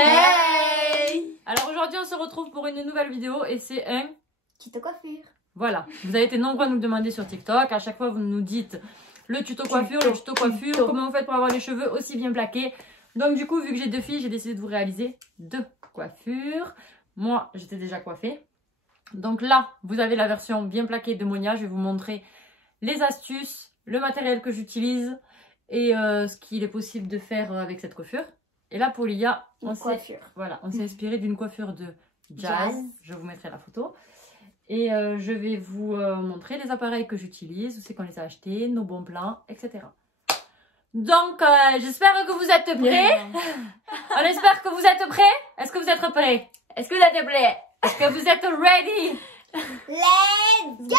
Hey! Alors aujourd'hui on se retrouve pour une nouvelle vidéo et c'est un tuto coiffure. Voilà, vous avez été nombreux à nous le demander sur TikTok. À chaque fois vous nous dites le tuto coiffure, comment vous faites pour avoir les cheveux aussi bien plaqués. Donc du coup vu que j'ai deux filles, j'ai décidé de vous réaliser deux coiffures. Moi j'étais déjà coiffée. Donc là vous avez la version bien plaquée de Monia. Je vais vous montrer les astuces, le matériel que j'utilise et ce qu'il est possible de faire avec cette coiffure. Et là pour Lia, on s'est inspiré d'une coiffure de Jazz. Je vous mettrai la photo. Et je vais vous montrer les appareils que j'utilise, où c'est qu'on les a achetés, nos bons plans, etc. Donc j'espère que vous êtes prêts. On espère que vous êtes prêts. Est-ce que vous êtes prêts? Est-ce que vous êtes prêts? Est-ce que vous êtes ready? Let's go!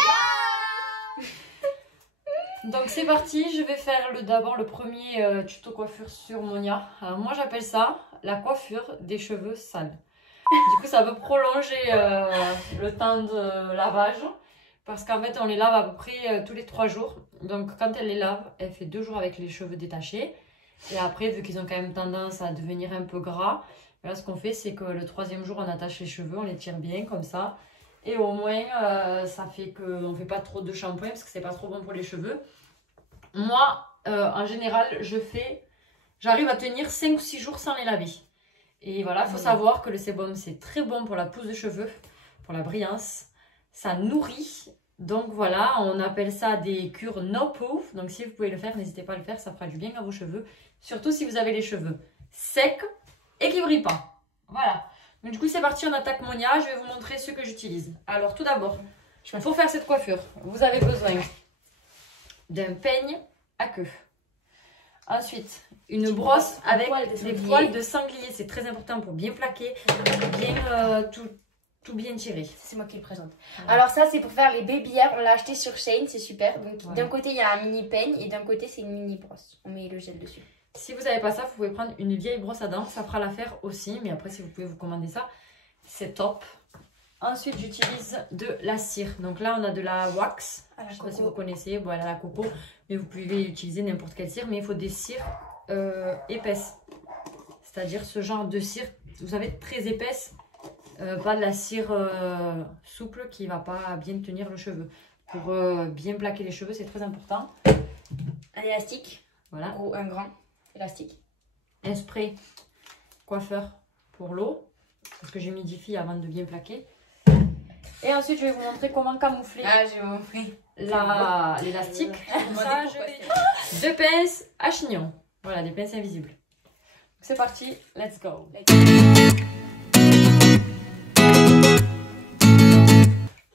Donc c'est parti, je vais faire d'abord le premier tuto coiffure sur Monia. Alors moi j'appelle ça la coiffure des cheveux sales. Du coup ça peut prolonger le temps de lavage. Parce qu'en fait on les lave à peu près tous les 3 jours. Donc quand elle les lave, elle fait 2 jours avec les cheveux détachés. Et après vu qu'ils ont quand même tendance à devenir un peu gras, là ce qu'on fait c'est que le 3e jour on attache les cheveux, on les tire bien comme ça. Et au moins ça fait qu'on ne fait pas trop de shampoing parce que c'est pas trop bon pour les cheveux. Moi en général j'arrive à tenir 5 ou 6 jours sans les laver. Et voilà, il faut savoir que le sébum c'est très bon pour la pousse de cheveux, pour la brillance. Ça nourrit. Donc voilà, on appelle ça des cures no poof. Donc si vous pouvez le faire, n'hésitez pas à le faire, ça fera du bien à vos cheveux. Surtout si vous avez les cheveux secs et qui ne brillent pas. Voilà. Donc du coup c'est parti, on attaque Monia. Je vais vous montrer ce que j'utilise. Alors tout d'abord, pour faire cette coiffure, vous avez besoin d'un peigne à queue. Ensuite, une brosse avec des poils de sanglier. C'est très important pour bien plaquer, bien tout bien tirer. C'est moi qui le présente. Alors ça c'est pour faire les baby hairs. On l'a acheté sur Shein, c'est super. Donc d'un côté il y a un mini peigne et d'un côté c'est une mini brosse. On met le gel dessus. Si vous n'avez pas ça, vous pouvez prendre une vieille brosse à dents. Ça fera l'affaire aussi. Mais après si vous pouvez vous commander ça, c'est top. Ensuite j'utilise de la cire. Donc là on a de la wax. Je ne sais pas si vous connaissez. Bon, elle a la coco. Mais vous pouvez utiliser n'importe quelle cire. Mais il faut des cires épaisses. C'est-à-dire ce genre de cire, vous savez, très épaisse. Pas de la cire souple qui va pas bien tenir le cheveu. Pour bien plaquer les cheveux, c'est très important. Un élastique. Voilà. Ou un grand élastique. Un spray coiffeur pour l'eau. Parce que j'humidifie avant de bien plaquer. Et ensuite, je vais vous montrer comment camoufler l'élastique. Ça, je vais... 2 pinces à chignon. Voilà, des pinces invisibles. C'est parti, let's go.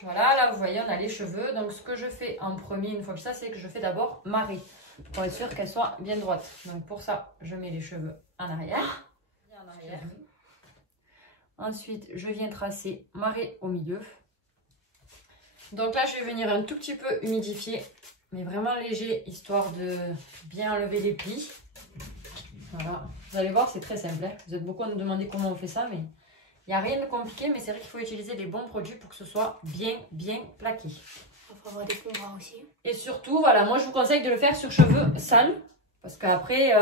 Voilà, là vous voyez, on a les cheveux. Donc ce que je fais en premier, une fois que ça, c'est que je fais d'abord marée. Pour être sûr qu'elle soit bien droite. Donc pour ça, je mets les cheveux en arrière. Ensuite, je viens tracer marée au milieu. Donc là, je vais venir un tout petit peu humidifier. Mais vraiment léger, histoire de bien enlever les plis. Voilà. Vous allez voir, c'est très simple. Hein. Vous êtes beaucoup à nous demander comment on fait ça, mais... Il n'y a rien de compliqué, mais c'est vrai qu'il faut utiliser les bons produits pour que ce soit bien plaqué. Il faut avoir des fonds gras aussi. Et surtout, voilà, moi je vous conseille de le faire sur cheveux sales. Parce qu'après,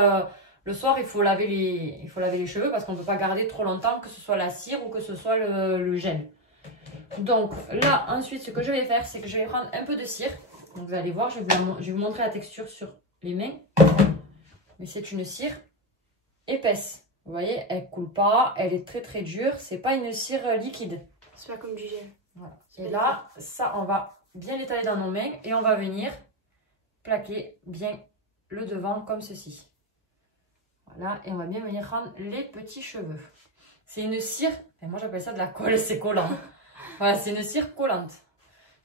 le soir, il faut laver les cheveux parce qu'on ne peut pas garder trop longtemps, que ce soit la cire ou que ce soit le gel. Donc là, ensuite, ce que je vais faire, c'est que je vais prendre un peu de cire. Donc vous allez voir, je vais vous montrer la texture sur les mains. Mais c'est une cire épaisse. Vous voyez, elle coule pas, elle est très dure. C'est pas une cire liquide. C'est pas comme du gel. Voilà. Et là, ça, on va bien l'étaler dans nos mains et on va venir plaquer bien le devant comme ceci. Voilà, et on va bien venir prendre les petits cheveux. C'est une cire, et moi j'appelle ça de la colle, c'est collant. Voilà, c'est une cire collante.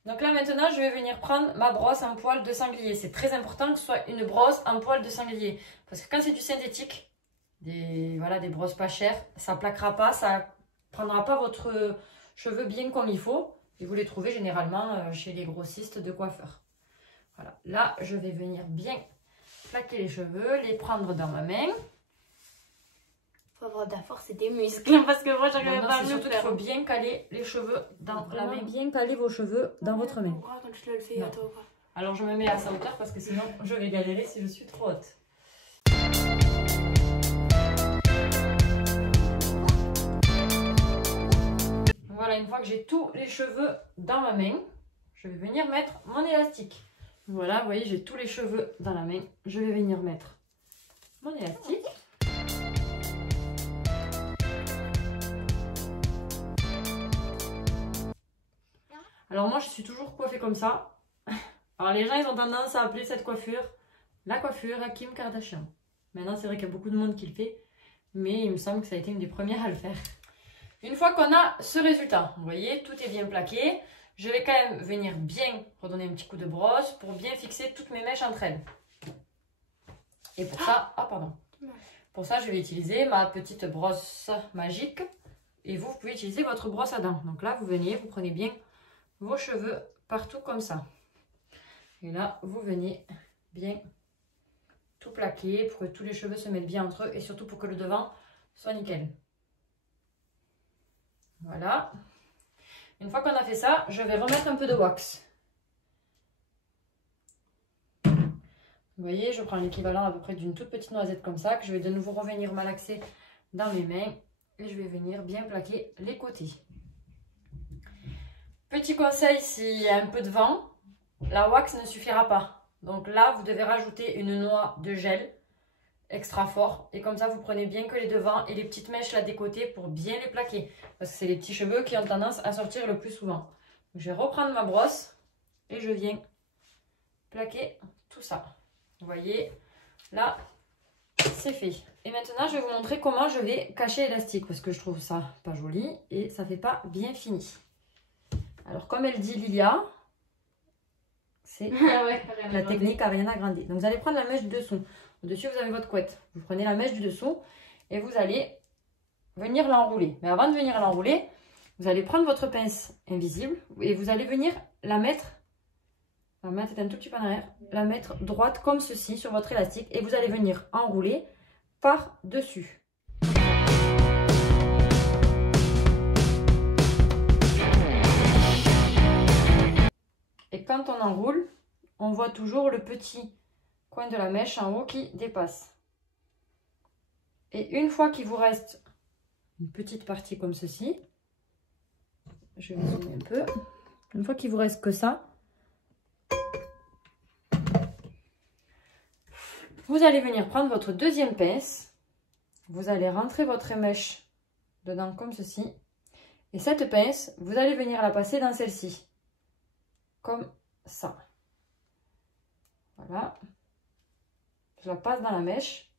Donc là maintenant, je vais venir prendre ma brosse en poil de sanglier. C'est très important que ce soit une brosse en poil de sanglier. Parce que quand c'est du synthétique, des brosses pas chères, ça plaquera pas, ça prendra pas votre cheveux bien comme il faut. Et vous les trouvez généralement chez les grossistes de coiffeurs. Voilà, là je vais venir bien plaquer les cheveux, les prendre dans ma main. Faut avoir de la force et des muscles parce que moi j'arrive pas à le faire. Surtout qu'il faut bien caler les cheveux dans la main, bien caler vos cheveux dans votre main. Quand je te le fais à toi, quoi. Alors je me mets à sa hauteur parce que sinon je vais galérer si je suis trop haute. une fois que j'ai tous les cheveux dans ma main, je vais venir mettre mon élastique. Voilà, vous voyez, j'ai tous les cheveux dans la main. Je vais venir mettre mon élastique. Alors moi, je suis toujours coiffée comme ça. Alors les gens, ils ont tendance à appeler cette coiffure la coiffure à Kim Kardashian. Maintenant, c'est vrai qu'il y a beaucoup de monde qui le fait, mais il me semble que ça a été une des premières à le faire. Une fois qu'on a ce résultat, vous voyez, tout est bien plaqué. Je vais quand même venir bien redonner un petit coup de brosse pour bien fixer toutes mes mèches entre elles. Et pour ça, pour ça, je vais utiliser ma petite brosse magique. Et vous pouvez utiliser votre brosse à dents. Donc là, vous venez, vous prenez bien vos cheveux partout comme ça. Et là, vous venez bien tout plaquer pour que tous les cheveux se mettent bien entre eux et surtout pour que le devant soit nickel. Voilà. Une fois qu'on a fait ça, je vais remettre un peu de wax. Vous voyez, je prends l'équivalent à peu près d'une toute petite noisette comme ça, que je vais de nouveau revenir malaxer dans mes mains. Et je vais venir bien plaquer les côtés. Petit conseil, s'il y a un peu de vent, la wax ne suffira pas. Donc là, vous devez rajouter une noix de gel extra fort. Et comme ça, vous prenez bien que les devants et les petites mèches là des côtés pour bien les plaquer. Parce que c'est les petits cheveux qui ont tendance à sortir le plus souvent. Donc, je vais reprendre ma brosse et je viens plaquer tout ça. Vous voyez, là, c'est fait. Et maintenant, je vais vous montrer comment je vais cacher l'élastique. Parce que je trouve ça pas joli et ça fait pas bien fini. Alors, comme elle dit Lilia, c'est la technique Ariana Grande. Donc, vous allez prendre la mèche du dessous. Au-dessus, vous avez votre couette. Vous prenez la mèche du dessous et vous allez venir l'enrouler. Mais avant de venir l'enrouler, vous allez prendre votre pince invisible et vous allez venir la mettre, la main est un tout petit peu en arrière, la mettre droite comme ceci sur votre élastique et vous allez venir enrouler par-dessus. Et quand on enroule, on voit toujours le petit coin de la mèche en haut qui dépasse. Et une fois qu'il vous reste une petite partie comme ceci, je vais zoomer un peu. Une fois qu'il vous reste que ça, vous allez venir prendre votre deuxième pince. Vous allez rentrer votre mèche dedans comme ceci. Et cette pince, vous allez venir la passer dans celle-ci. Comme ça. Voilà. Je la passe dans la mèche.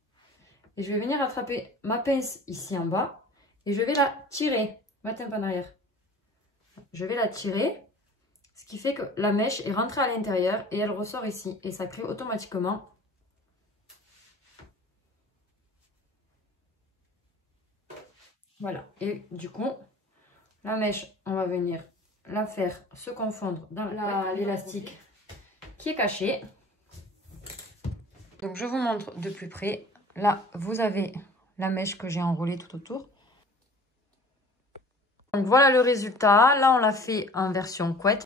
Et je vais venir attraper ma pince ici en bas. Et je vais la tirer. Mettez un peu en arrière. Je vais la tirer. Ce qui fait que la mèche est rentrée à l'intérieur et elle ressort ici. Et ça crée automatiquement voilà. Et du coup, la mèche, on va venir la faire se confondre dans l'élastique qui est caché. Donc, je vous montre de plus près. Là, vous avez la mèche que j'ai enroulée tout autour. Donc, voilà le résultat. Là, on l'a fait en version couette.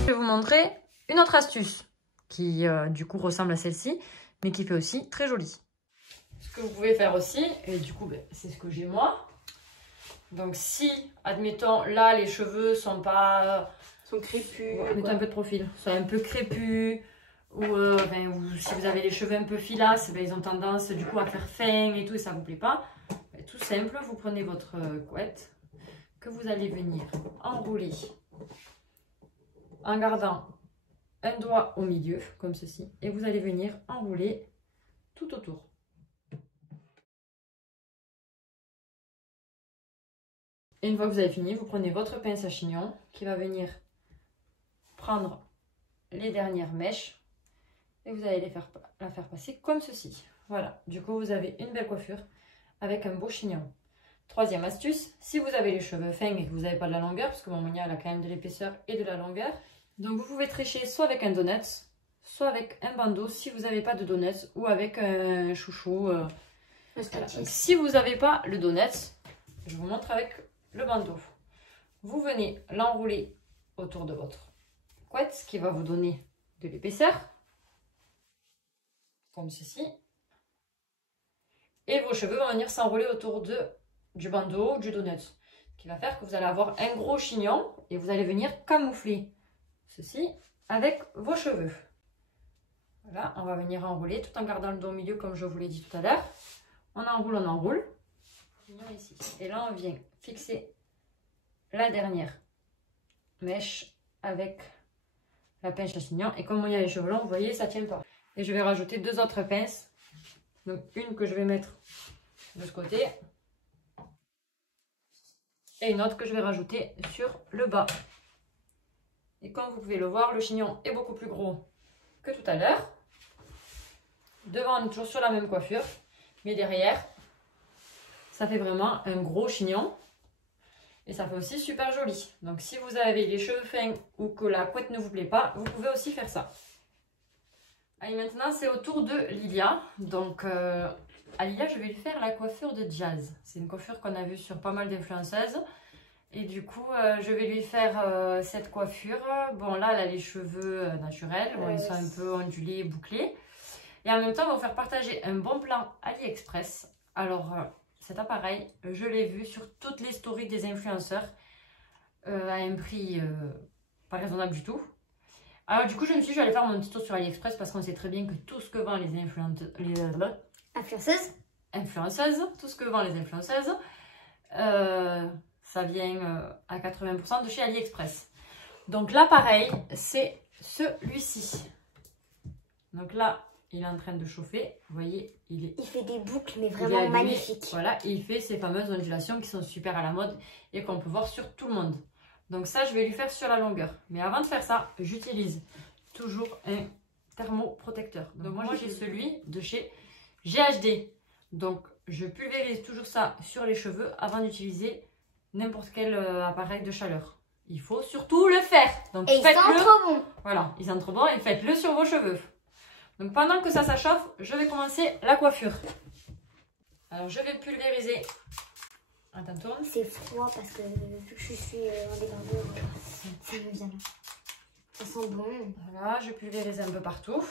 Je vais vous montrer une autre astuce qui, du coup, ressemble à celle-ci, mais qui fait aussi très jolie. Ce que vous pouvez faire aussi, et du coup, c'est ce que j'ai moi. Donc, si, admettons, là, les cheveux sont pas... sont crépus. Mettez un peu de profil. Sont un peu crépus. Ou si vous avez les cheveux un peu filasses, ils ont tendance du coup à faire fin et tout, et ça ne vous plaît pas. Tout simple, vous prenez votre couette que vous allez venir enrouler en gardant un doigt au milieu, comme ceci. Et vous allez venir enrouler tout autour. Et une fois que vous avez fini, vous prenez votre pince à chignon qui va venir prendre les dernières mèches. Et vous allez la faire passer comme ceci. Voilà, du coup vous avez une belle coiffure avec un beau chignon. Troisième astuce, si vous avez les cheveux fins et que vous n'avez pas de la longueur, parce que mon Monia elle a quand même de l'épaisseur et de la longueur, donc vous pouvez tricher soit avec un donut, soit avec un bandeau si vous n'avez pas de donut, ou avec un chouchou. Voilà. Si vous n'avez pas le donut, je vous montre avec le bandeau. Vous venez l'enrouler autour de votre couette, ce qui va vous donner de l'épaisseur. Comme ceci. Et vos cheveux vont venir s'enrouler autour de du bandeau, du donut. Ce qui va faire que vous allez avoir un gros chignon et vous allez venir camoufler ceci avec vos cheveux. Voilà, on va venir enrouler tout en gardant le dos au milieu comme je vous l'ai dit tout à l'heure. On enroule, on enroule. Ici. Et là, on vient fixer la dernière mèche avec la pince à chignon. Et comme il y a les cheveux longs, vous voyez, ça ne tient pas. Et je vais rajouter 2 autres pinces. Donc une que je vais mettre de ce côté. Et une autre que je vais rajouter sur le bas. Et comme vous pouvez le voir, le chignon est beaucoup plus gros que tout à l'heure. Devant, on est toujours sur la même coiffure. Mais derrière, ça fait vraiment un gros chignon. Et ça fait aussi super joli. Donc si vous avez les cheveux fins ou que la couette ne vous plaît pas, vous pouvez aussi faire ça. Allez, maintenant c'est au tour de Lilia. Donc à Lilia, je vais lui faire la coiffure de jazz. C'est une coiffure qu'on a vue sur pas mal d'influenceuses. Et du coup, je vais lui faire cette coiffure. Bon, là, elle a les cheveux naturels. Bon, ils sont un peu ondulés et bouclés. Et en même temps, on va vous faire partager un bon plan AliExpress. Alors, cet appareil, je l'ai vu sur toutes les stories des influenceurs à un prix pas raisonnable du tout. Alors, du coup, je me suis dit, je vais aller faire mon petit tour sur AliExpress parce qu'on sait très bien que tout ce que vendent les influenceuses, tout ce que vendent les influenceuses, ça vient à 80% de chez AliExpress. Donc l'appareil, c'est celui-ci. Donc là, il est en train de chauffer. Vous voyez, il fait des boucles, mais vraiment magnifiques. Voilà, il fait ces fameuses ondulations qui sont super à la mode et qu'on peut voir sur tout le monde. Donc ça, je vais lui faire sur la longueur. Mais avant de faire ça, j'utilise toujours un thermoprotecteur. Donc moi, j'ai celui de chez GHD. Donc je pulvérise toujours ça sur les cheveux avant d'utiliser n'importe quel appareil de chaleur. Il faut surtout le faire. Donc et faites-le. Ils sont trop bons. Voilà, ils sont trop bons et faites-le sur vos cheveux. Donc pendant que ça chauffe, je vais commencer la coiffure. Alors je vais pulvériser. Attends, tourne. C'est froid parce que vu que je suis en débardeur, ça me vient là. Ça sent bon. Voilà, je pulvérise un peu partout.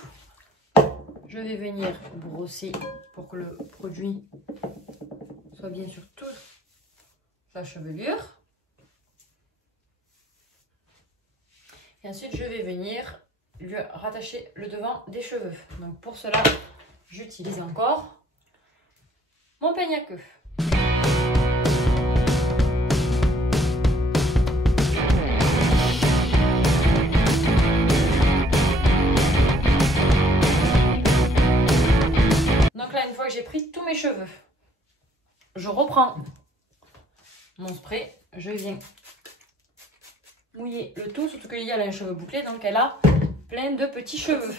Je vais venir brosser pour que le produit soit bien sur toute la chevelure. Et ensuite, je vais venir lui rattacher le devant des cheveux. Donc pour cela, j'utilise encore mon peigne à queue. Donc là, une fois que j'ai pris tous mes cheveux, je reprends mon spray, je viens mouiller le tout, surtout que Lilia a les cheveux bouclés, donc elle a plein de petits cheveux.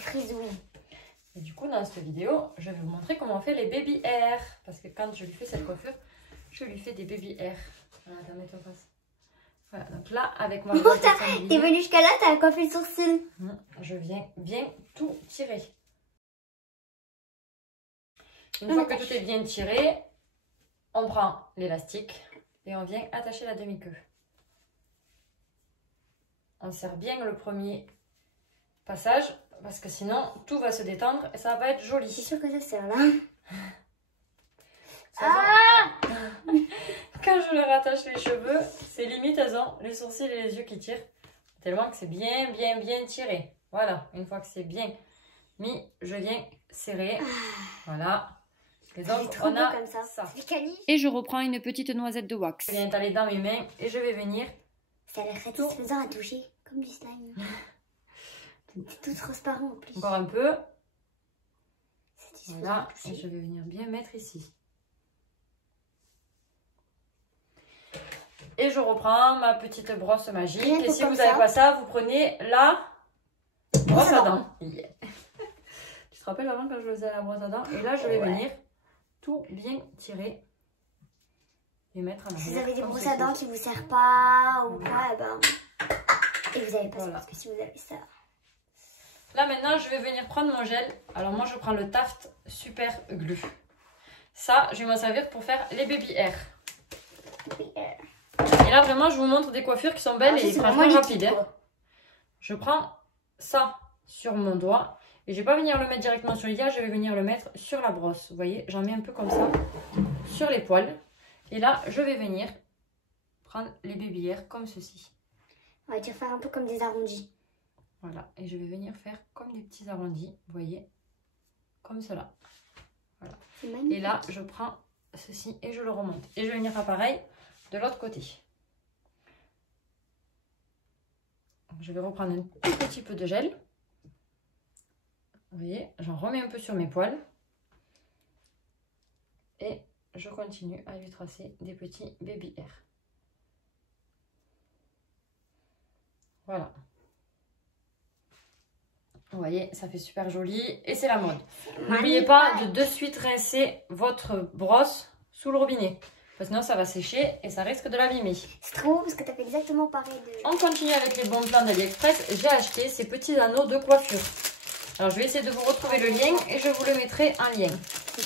Et du coup, dans cette vidéo, je vais vous montrer comment on fait les baby hair. Parce que quand je lui fais cette coiffure, je lui fais des baby hair. Voilà, attends, mets-toi en face. Voilà, donc là, avec moi... Oh, t'es venue jusqu'à là, t'as coiffé le sourcil. Je viens bien tout tirer. Une fois que tout est bien tiré, on prend l'élastique et on vient attacher la demi-queue. On serre bien le premier passage parce que sinon tout va se détendre et ça va pas être joli. C'est sûr que ça serre là. Quand je leur attache les cheveux, c'est limite elles ont les sourcils et les yeux qui tirent. Tellement que c'est bien tiré. Voilà, une fois que c'est bien mis, je viens serrer. Voilà. Les ongles, on a comme ça. Et je reprends une petite noisette de wax. Je viens étaler dans mes mains et je vais venir. Ça a l'air satisfaisant à toucher, comme du slime. C'est tout transparent en plus. Encore un peu. Voilà, et je vais venir bien mettre ici. Et je reprends ma petite brosse magique. Et si vous n'avez pas ça, vous prenez la brosse à dents. Yeah. Tu te rappelles avant quand je faisais la brosse à dents? Et là, je vais venir tout bien tirer et mettre en arrière. Si vous avez des brosses à dents qui ne vous servent pas ou quoi, et ben... Et vous n'avez pas ça, parce que si vous avez ça... Là maintenant, je vais venir prendre mon gel. Alors moi, je prends le Taft Super Glue. Ça, je vais m'en servir pour faire les baby hair. Et là, vraiment, je vous montre des coiffures qui sont belles et franchement rapides. Hein. Je prends ça sur mon doigt. Et je ne vais pas venir le mettre directement sur Lilia, je vais venir le mettre sur la brosse. Vous voyez, j'en mets un peu comme ça, sur les poils. Et là, je vais venir prendre les babyères comme ceci. On va dire faire un peu comme des arrondis. Voilà, et je vais venir faire comme des petits arrondis, vous voyez, comme cela. Voilà. C'est magnifique. Et là, je prends ceci et je le remonte. Et je vais venir faire pareil de l'autre côté. Je vais reprendre un tout petit peu de gel. Vous voyez, j'en remets un peu sur mes poils. Et je continue à lui tracer des petits baby hairs. Voilà. Vous voyez, ça fait super joli et c'est la mode. N'oubliez pas de suite rincer votre brosse sous le robinet. Parce que sinon ça va sécher et ça risque de l'abîmer. C'est trop beau parce que tu as fait exactement pareil. On continue avec les bons plans d'AliExpress. J'ai acheté ces petits anneaux de coiffure. Alors je vais essayer de vous retrouver le lien et je vous le mettrai en lien.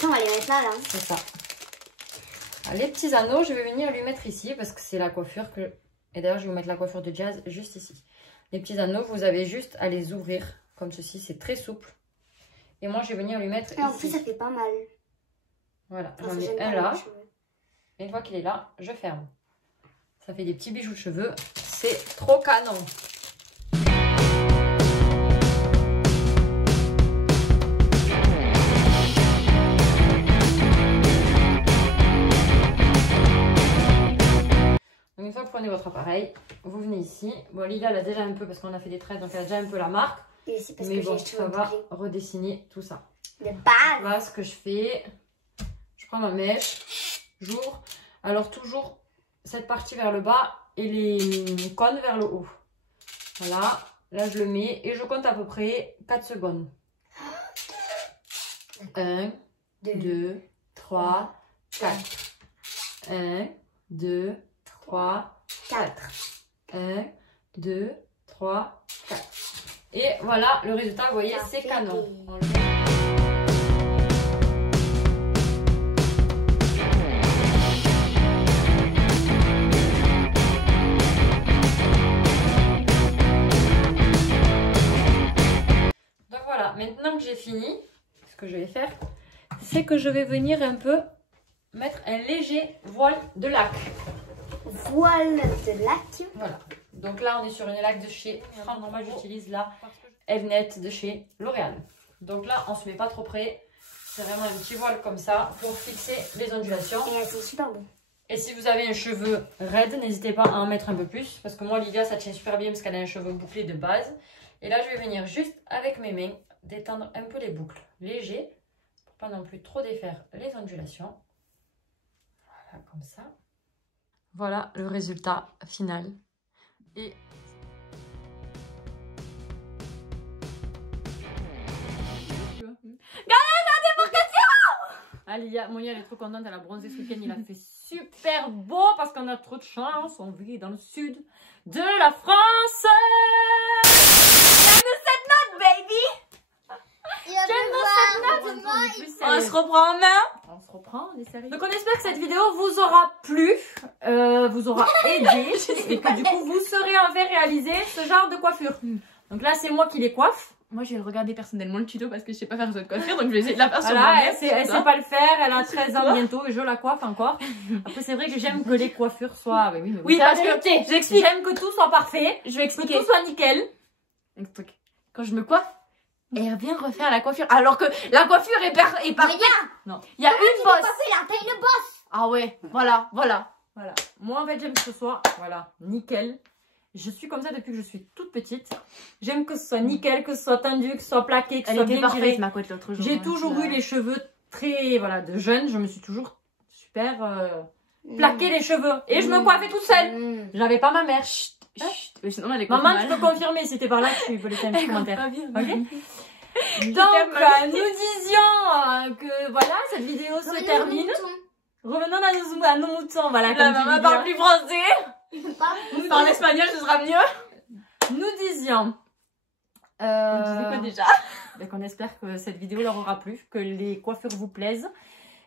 On va les mettre là. C'est ça. Alors, les petits anneaux, je vais venir lui mettre ici parce que c'est la coiffure que... Et d'ailleurs je vais vous mettre la coiffure de Jazz juste ici. Les petits anneaux, vous avez juste à les ouvrir comme ceci, c'est très souple. Et moi, je vais venir lui mettre ici. En plus, ça fait pas mal. Voilà, j'en mets un là. Et une fois qu'il est là, je ferme. Ça fait des petits bijoux de cheveux. C'est trop canon. Donc une fois que vous prenez votre appareil, vous venez ici. Bon, Lila, elle a déjà un peu parce qu'on a fait des traits, donc elle a déjà un peu la marque. Et c'est parce mais que bon, j'ai ça va redessiner tout ça. De base. Voilà ce que je fais. Je prends ma mèche, j'ouvre. Alors toujours cette partie vers le bas et les cônes vers le haut. Voilà, là je le mets et je compte à peu près 4 secondes. 1, 2, 3, 4. 1, 2, 3, 4. 1, 2, 3, 4. Et voilà le résultat, vous voyez, c'est canon. Donc voilà, maintenant que j'ai fini, ce que je vais faire, c'est que je vais venir un peu mettre un léger voile de lac. Voile de lac. Voilà. Donc là, on est sur une laque de chez Franck. Moi, j'utilise la Evnet de chez L'Oréal. Donc là, on se met pas trop près. C'est vraiment un petit voile comme ça pour fixer les ondulations. Et elles sont super bon. Et si vous avez un cheveu raide, n'hésitez pas à en mettre un peu plus. Parce que moi, Olivia, ça tient super bien parce qu'elle a un cheveu bouclé de base. Et là, je vais venir juste avec mes mains détendre un peu les boucles. Léger, pour pas non plus trop défaire les ondulations. Voilà, comme ça. Voilà le résultat final. Et Alia, Monia, elle est trop contente, elle a bronzé ce week-end, il a fait super beau parce qu'on a trop de chance, on vit dans le sud de la France. J'aime cette note, baby. J'aime cette note. On se reprend en main. On se reprend, on est sérieux. Donc on espère que cette vidéo vous aura plu, vous aura aidé et que du coup vous serez en fait réaliser ce genre de coiffure. Donc là c'est moi qui les coiffe. Moi, je vais regarder personnellement le tuto parce que je sais pas faire cette coiffure, donc je vais essayer de la faire sur Voilà, moi-même. elle sait pas le faire, elle a 13 ans bientôt et je la coiffe encore. Après, c'est vrai que j'aime que les coiffures soient... Oui, parce que j'explique. J'aime que tout soit parfait, Je vais expliquer. que tout soit nickel. Explique. Quand je me coiffe, elle vient refaire la coiffure. Alors que la coiffure est pas... Non. Il y a une bosse. la taille de bosse. Ah ouais, voilà. Voilà. Moi, en fait, j'aime que ce soit nickel. Je suis comme ça depuis que je suis toute petite. J'aime que ce soit nickel, que ce soit tendu, que ce soit plaqué, que ce soit bien tiré. ma couette l'autre jour. J'ai toujours eu les cheveux très, de jeune. Je me suis toujours super plaqué les cheveux. Et je me coiffais toute seule. J'avais pas ma mère. Chut. Mais sinon, elle est Maman, tu peux confirmer si t'es par là, tu peux laisser un petit commentaire. Ok. Donc, nous disions que voilà, cette vidéo se termine. Revenons à nos moutons. Voilà, La maman parle plus français. Parle espagnol, ce sera mieux. Nous disions. On disait quoi déjà? Qu'on espère que cette vidéo leur aura plu, que les coiffures vous plaisent.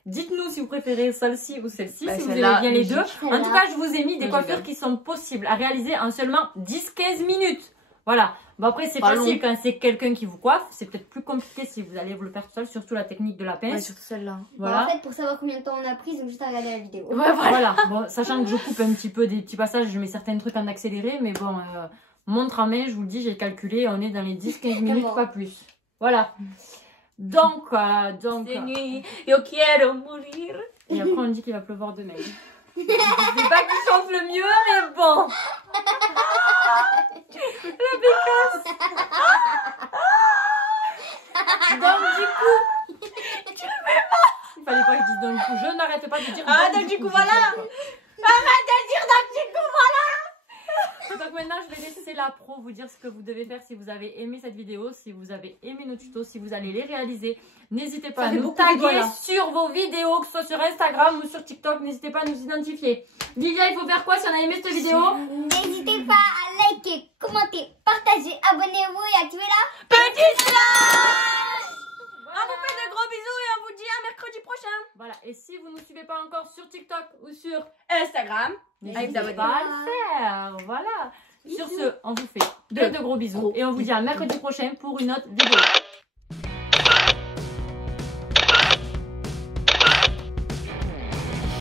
Dites-nous si vous préférez celle-ci ou celle-ci, si vous aimez bien les deux. En tout cas, je vous ai mis des coiffures qui sont possibles à réaliser en seulement 10-15 minutes. Voilà. Bon, après, c'est Pas facile long. quand c'est quelqu'un qui vous coiffe. C'est peut-être plus compliqué si vous allez vous le faire tout seul, surtout la technique de la Ouais, pince. surtout celle-là. Voilà. En fait, pour savoir combien de temps on a pris, ils ont juste à regarder la vidéo. Ouais, voilà. Voilà. Bon, sachant que je coupe un petit peu des petits passages, je mets certains trucs en accéléré, mais bon, montre à main, je vous le dis, j'ai calculé, on est dans les 10-15 minutes, Comment pas plus. Voilà. Donc, Nuit, yo quiero mourir. et après on dit qu'il va pleuvoir demain. Je dis pas qu'il chante le mieux, mais bon. La bécasse. Donc du coup, il fallait pas que je dise donc du coup, je n'arrête pas de dire. Ah, donc du coup, voilà. Arrête de dire donc du coup, Donc maintenant, je vais laisser la pro vous dire ce que vous devez faire si vous avez aimé cette vidéo, si vous avez aimé nos tutos, si vous allez les réaliser. N'hésitez pas Ça à fait nous beaucoup de doigts, taguer là. sur vos vidéos, que ce soit sur Instagram ou sur TikTok. N'hésitez pas à nous identifier. Livia, il faut faire quoi si on a aimé cette vidéo? N'hésitez pas à liker, commenter, partager, abonnez-vous et activez la petite flash. On vous fait de gros bisous et on vous dit à mercredi prochain. Voilà, et si vous ne nous suivez pas encore sur TikTok ou sur Instagram. n'hésitez pas à le faire. Voilà. Sur ce, on vous fait de gros bisous et on vous dit à mercredi prochain pour une autre vidéo.